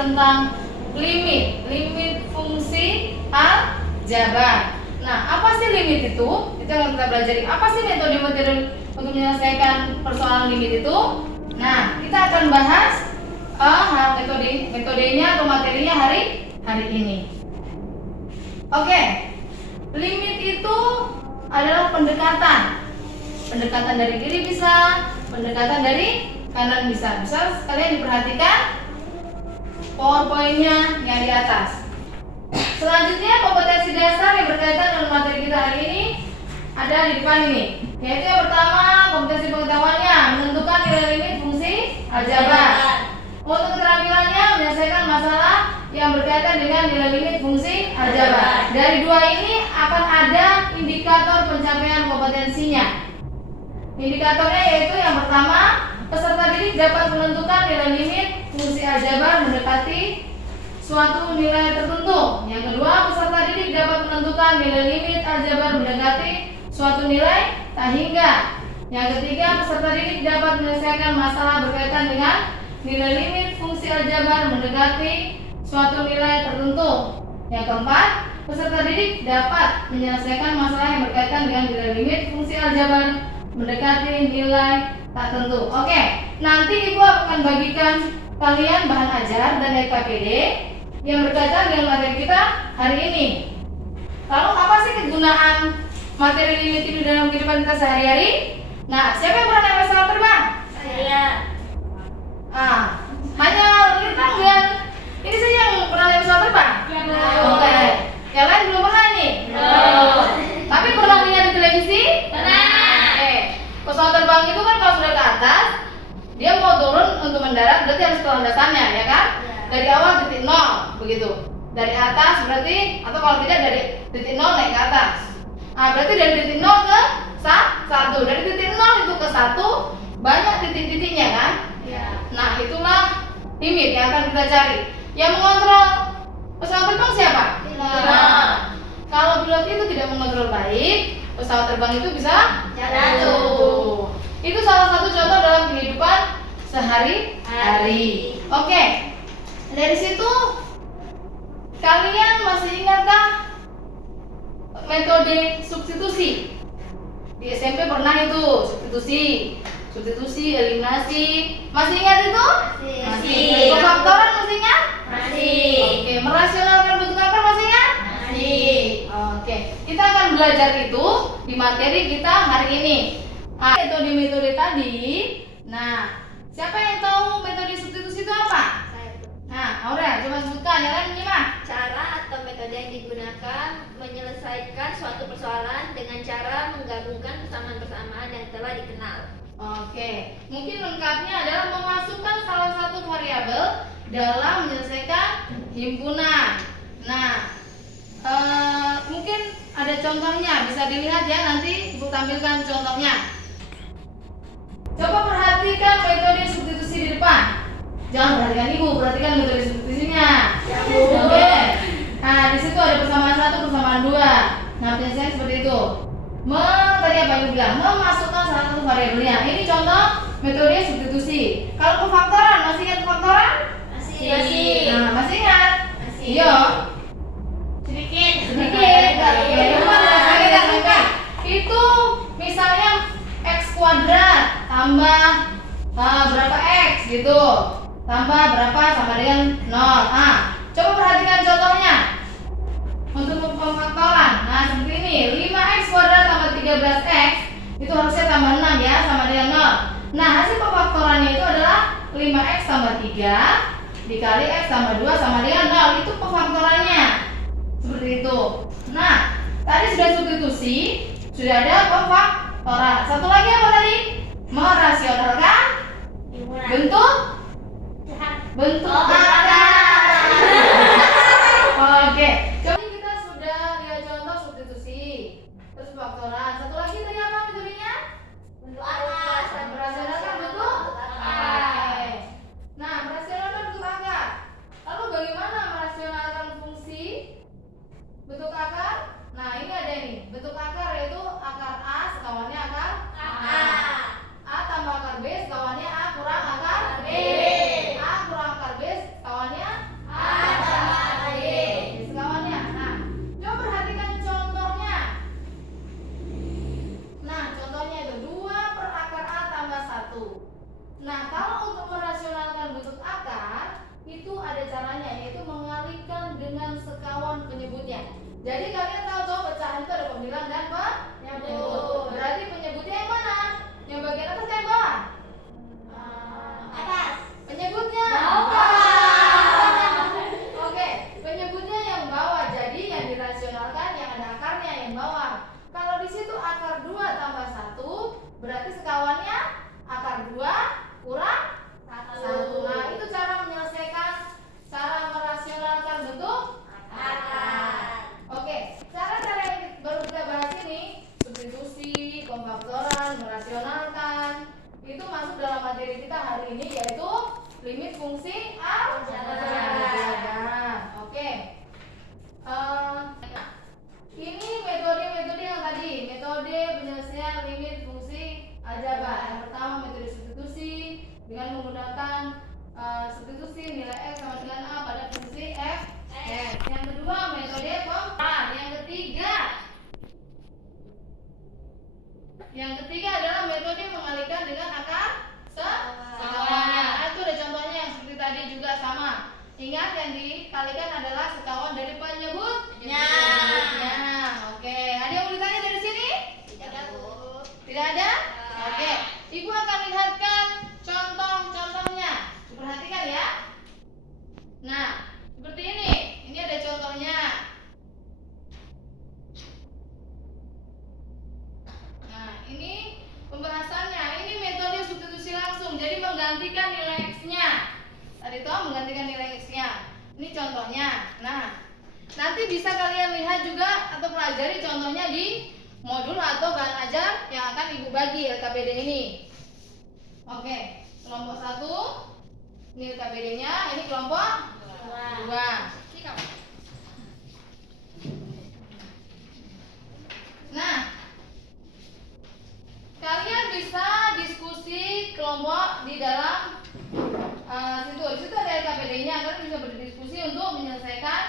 tentang limit fungsi aljabar. Nah, apa sih limit itu? Itu yang kita pelajari. Apa sih metode-metode untuk menyelesaikan persoalan limit itu? Nah, kita akan bahas metodenya atau materinya hari ini. Oke. Limit itu adalah pendekatan dari kiri bisa, pendekatan dari kanan bisa. Bisa kalian diperhatikan PowerPoint-nya yang di atas. Selanjutnya kompetensi dasar yang berkaitan dengan materi kita hari ini ada di depan ini. Yaitu yang pertama, kompetensi pengetahuannya menentukan nilai limit fungsi aljabar. Untuk keterampilannya menyelesaikan masalah yang berkaitan dengan nilai limit fungsi aljabar. Dari dua ini akan ada indikator pencapaian kompetensinya. Indikatornya yaitu yang pertama, peserta didik dapat menentukan nilai limit fungsi aljabar mendekati suatu nilai tertentu. Yang kedua, peserta didik dapat menentukan nilai limit aljabar mendekati suatu nilai tak hingga. Yang ketiga, peserta didik dapat menyelesaikan masalah berkaitan dengan nilai limit fungsi aljabar mendekati suatu nilai tertentu. Yang keempat, peserta didik dapat menyelesaikan masalah yang berkaitan dengan nilai limit fungsi aljabar mendekati nilai tak tentu. Oke, nanti Ibu akan bagikan kalian bahan ajar dan KPD yang berkaitan dengan materi kita hari ini. Lalu apa sih kegunaan materi limit ini dalam kehidupan kita sehari-hari? Nah, siapa yang pernah naik pesawat terbang? Saya. Hanya Lintang dan ini saja yang pernah naik pesawat terbang? Oke. Yang lain belum pernah nih? Belum. Tapi pernah lihat di televisi? Pernah. Pesawat terbang itu kan kalau sudah ke atas, dia mau turun untuk mendarat berarti harus ke landasannya, ya kan? Dari awal titik nol, begitu. Dari atas berarti, atau kalau tidak dari titik nol naik ke atas. Berarti dari titik nol ke satu. Dari titik nol itu ke satu banyak titik-titiknya kan? Nah, itulah limit yang akan kita cari. Yang mengontrol pesawat terbang siapa? Kalau pilot itu tidak mengontrol baik, pesawat terbang itu bisa jatuh. Itu salah satu contoh dalam kehidupan sehari-hari. Oke. Dari situ kalian masih ingatkah metode substitusi? Di SMP pernah itu substitusi, eliminasi. Masih ingat itu? Masih. Pemfaktoran masih ingat? Masih. Oke, merasionalkan bentuk akar masih ingat? Masih. Oke, kita akan belajar itu di materi kita hari ini. Metode tadi. Nah, siapa yang tahu metode substitusi itu apa? Nah, Aura, coba sebutkan. Yang lain menyimak. Cara atau metode yang digunakan menyelesaikan suatu persoalan dengan cara menggabungkan persamaan-persamaan yang telah dikenal. Oke, mungkin lengkapnya adalah memasukkan salah satu variabel dalam menyelesaikan himpunan. Nah, mungkin ada contohnya, bisa dilihat ya, nanti Ibu tampilkan contohnya. Coba perhatikan metode substitusi di depan. Jangan perhatikan Ibu, perhatikan metode substitusinya. Oke. Nah, di situ ada persamaan 1, persamaan 2. Nah, penyelesaian seperti itu. Tadi apa Ibu bilang? Memasukkan salah satu variabelnya. Ini contoh metode substitusi. Kalau pemfaktoran, masih ingat pemfaktoran? Masih. Nah, masih ingat? Masih. Iya. Sedikit. Itu misalnya x kuadrat tambah berapa x gitu, tambah berapa sama dengan 0. Coba perhatikan contohnya untuk pemfaktoran. Nah, seperti ini, 5x kuadrat tambah 13x itu harusnya tambah 6 ya, sama dengan 0. Nah, hasil pemfaktorannya itu adalah 5x tambah 3 dikali x tambah 2 sama dengan 0. Itu pemfaktorannya. Seperti itu. Nah, tadi sudah substitusi, sudah ada pemfaktoran. Satu lagi apa tadi? Merasionalkan bentuk akar. Oke. Jadi kita sudah lihat contoh substitusi, terus pemfaktoran. Satu lagi tadi apa metodenya? Bentuk akar. Merasionalkan bentuk akar. Nah, merasionalkan bentuk akar. Lalu bagaimana merasionalkan fungsi bentuk akar? Nah, ini ada ini. Bentuk akar yaitu akar A sekawannya akar A tambah akar B sekawannya A kurang akar B. A kurang akar B sekawannya Jadi kalian tahu toh pecahan itu ada pembilang dan penyebut. Berarti penyebutnya yang mana? Yang bagian atas atau yang bawah? Atas. Penyebutnya Oke, penyebutnya yang bawah. Jadi yang dirasionalkan yang ada akarnya yang bawah. Kalau di situ akar 2 tambah 1, berarti sekawannya akar 2 kurang 1. Nah, itu cara menyelesaikan, cara merasionalkan bentuk akar. Oke, cara-cara yang baru kita bahas ini, substitusi, pemfaktoran, merasionalkan, itu masuk dalam materi kita hari ini, yaitu limit fungsi aljabar. Oke. Ini metode-metode yang tadi, metode penyelesaian limit fungsi aljabar. Yang pertama metode substitusi dengan menggunakan substitusi nilai x sama dengan a pada fungsi f. Yang kedua metode pemfaktoran. Yang ketiga adalah metode mengalihkan dengan akar sekawannya. Nah, itu ada contohnya yang seperti tadi juga sama. Ingat yang dikalikan adalah sekawan dari penyebutnya. Oke, ada yang mau ditanya dari sini? Tidak ada? Oke, Ibu akan lihatkan contoh-contohnya. Perhatikan ya. Nah, seperti ini. Ini ada contohnya. Nah, ini pembahasannya. Ini metode substitusi langsung. Jadi menggantikan nilai x-nya. Tadi toh menggantikan nilai x-nya. Ini contohnya. Nah, nanti bisa kalian lihat juga atau pelajari contohnya di modul atau bahan ajar yang akan Ibu bagi LKPD ini. Oke, kelompok 1 ini LKPD-nya, ini kelompok 2. Nah, kalian bisa diskusi kelompok di dalam situ. Di situ ada LKPD-nya, kalian bisa berdiskusi untuk menyelesaikan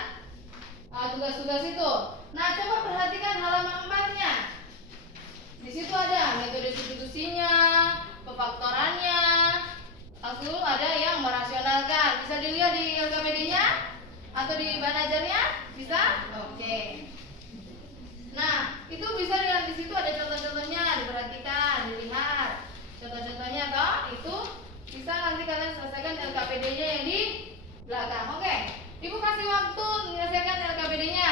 tugas-tugas itu. Nah, coba perhatikan halaman 4-nya. Di situ ada metode substitusinya, pemfaktorannya, lalu ada yang merasionalkan. Bisa dilihat di LKPD-nya atau di bahan ajarnya? Bisa? Oke. Nah, itu bisa dilihat di situ ada contoh-contohnya, diperhatikan, dilihat. Contoh-contohnya toh itu bisa nanti kalian selesaikan LKPD-nya yang di belakang. Oke. Ibu kasih waktu menyelesaikan LKPD-nya.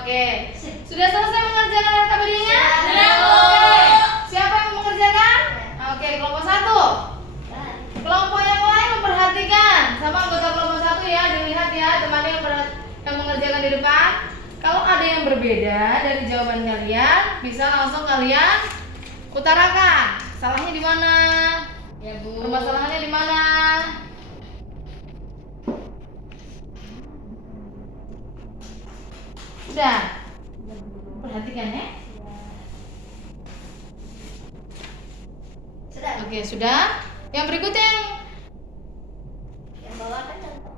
Oke. Sudah selesai mengerjakan LKPD-nya? Oke. Siapa yang mengerjakan? Oke, kelompok 1. Kelompok yang lain memperhatikan. Sama anggota kelompok 1 ya, dilihat ya teman-teman yang mengerjakan di depan. Kalau ada yang berbeda dari jawaban kalian, bisa langsung kalian utarakan. Salahnya di mana? Ya, Bu. Permasalahannya di mana? Sudah. Perhatikan ya. Sudah. Oke, sudah. Yang berikutnya Yang bawah kan contoh.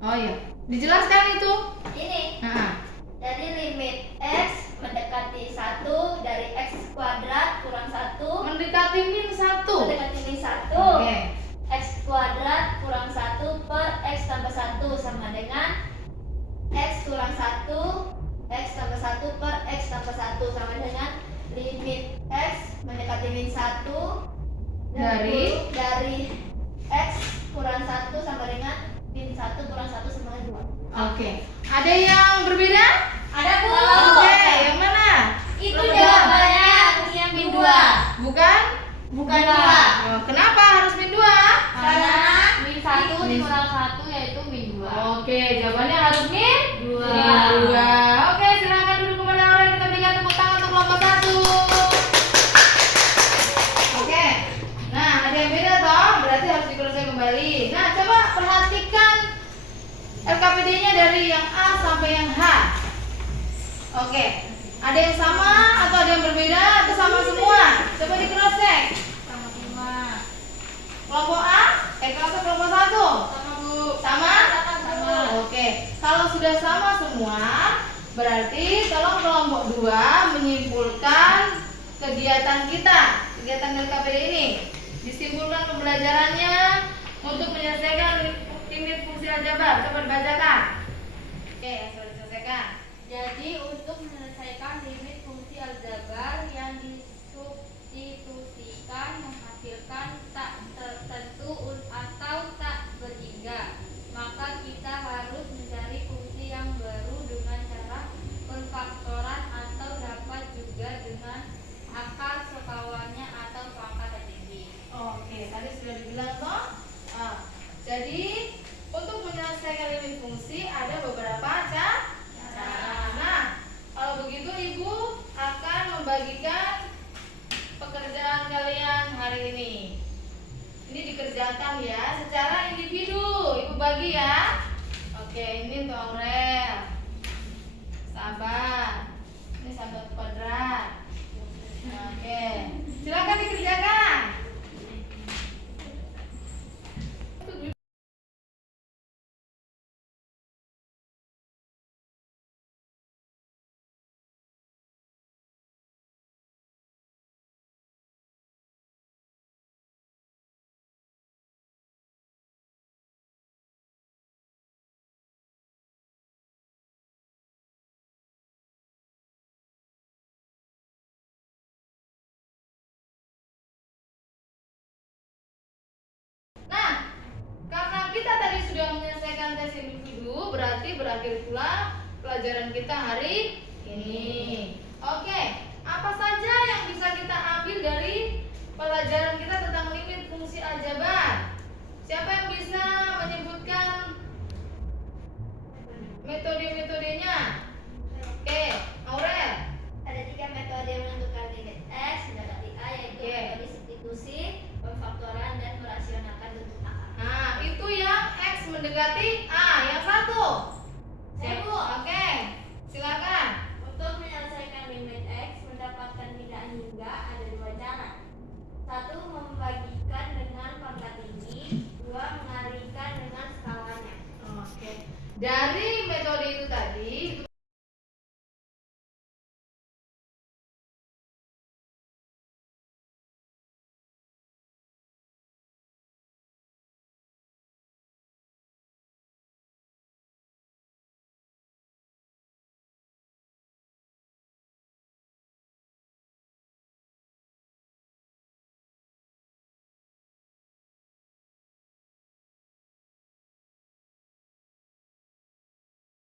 oh iya, dijelaskan itu. Ini. Nah, Jadi limit x mendekati 1 dari x kuadrat kurang 1 mendekati min 1. mendekati min 1. Oke. X kuadrat kurang 1 per x tambah 1 sama dengan x kurang 1 x tambah 1 per x tambah 1 sama dengan limit x mendekati min 1 Dari x kurang 1 sama dengan min 1 kurang 1 sama dengan 2. Oke. Ada yang berbeda? Ada, Bu. Oke, yang mana? Itu Belum jawabannya yang min 2. Bukan? Bukan 2. Oh, kenapa harus min 2? Karena min 1 dikurang 1 yaitu min 2. Oke, jawabannya harus min 2. Min 2. Oke, silakan duduk kepada orang yang kita berikan tepuk tangan untuk kelompok 1. Oke. Nah, ada yang beda toh? Berarti harus dikurangi kembali. Nah, coba perhatikan LKPD-nya dari yang A sampai yang H. Oke. Ada yang sama atau ada yang berbeda atau sama semua? Coba di cross check. Sama semua. Kelompok A, kelompok 1. Sama Bu. Sama? Sama. Oke. Kalau sudah sama semua, berarti tolong kelompok 2 menyimpulkan kegiatan kita, kegiatan LKPD ini. Disimpulkan pembelajarannya untuk menyelesaikan limit fungsi aljabar. Coba dibacakan. Oke, sudah diselesaikan. Jadi untuk menyelesaikan limit fungsi aljabar yang disubstitusikan menghasilkan tak tertentu atau tak berhingga, maka kita harus mencari fungsi yang baru dengan cara penfaktoran atau dapat juga dengan akar sekawannya atau pangkat tertinggi. Oke, tadi sudah dibilang toh. Jadi untuk menyelesaikan limit fungsi ada beberapa cara. Nah, kalau begitu Ibu akan membagikan pekerjaan kalian hari ini. Ini dikerjakan ya secara individu. Ibu bagi ya. Oke, ini untuk Aurel. Sabar. Ini sahabat kuadrat. Oke, silakan dikerjakan. Nah, karena kita tadi sudah menyelesaikan tes individu, berarti berakhir pula pelajaran kita hari ini. Oke, apa saja yang bisa kita ambil dari pelajaran kita tentang limit fungsi aljabar? Siapa yang bisa menyebutkan metode-metodenya? Oke, Aurel. Ada 3 metode menentukan limit X mendapati A, yaitu Oke. metode substitusi, pemfaktoran, dan merasionalkan bentuk A. Nah, itu yang X mendekati A. Yang satu. Saya, Bu. Oke, silakan. Untuk menyelesaikan limit X mendapatkan tidak hingga ada 2 cara. 1. Membagikan dengan pangkat tinggi, 2. mengalihkan dengan skalanya. Oke. Dari metode itu tadi,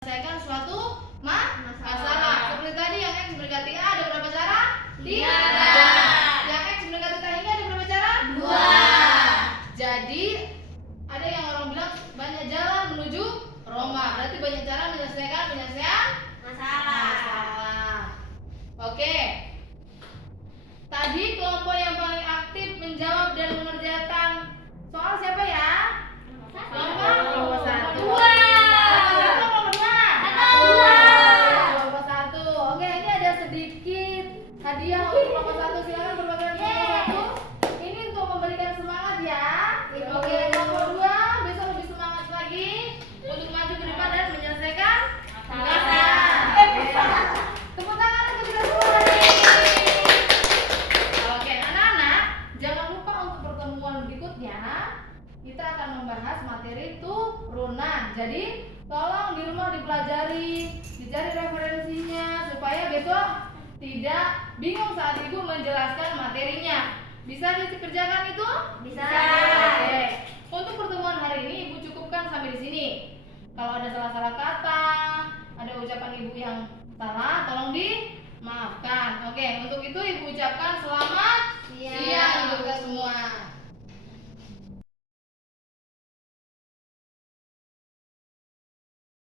menyelesaikan suatu masalah. Seperti tadi yang X mendekati A ada berapa cara? 3. Yang X mendekati tak hingga ada berapa cara? 2. Jadi ada yang orang bilang banyak jalan menuju Roma. Berarti banyak cara menyelesaikan masalah. Oke. Tadi kelompok yang paling aktif menjawab dan mengerjakan soal siapa ya? Kelompok 1. Kelompok 1. Oke, ini ada sedikit hadiah untuk kelompok 1. Silakan berbagi dengan kelompok 1. Ini untuk memberikan semangat ya. Oke, kelompok 2 besok lebih semangat lagi untuk maju ke depan dan menyelesaikan masalah. Tepuk tangan untuk kita semua lagi. Oke, anak-anak, jangan lupa untuk pertemuan berikutnya kita akan membahas materi turunan. Jadi tolong di rumah dipelajari, dicari referensinya supaya besok tidak bingung saat ibu menjelaskan materinya. Bisa dikerjakan itu? Bisa. Oke. Untuk pertemuan hari ini ibu cukupkan sampai di sini. Kalau ada salah-salah kata, ada ucapan ibu yang salah, tolong dimaafkan. Oke, untuk itu ibu ucapkan selamat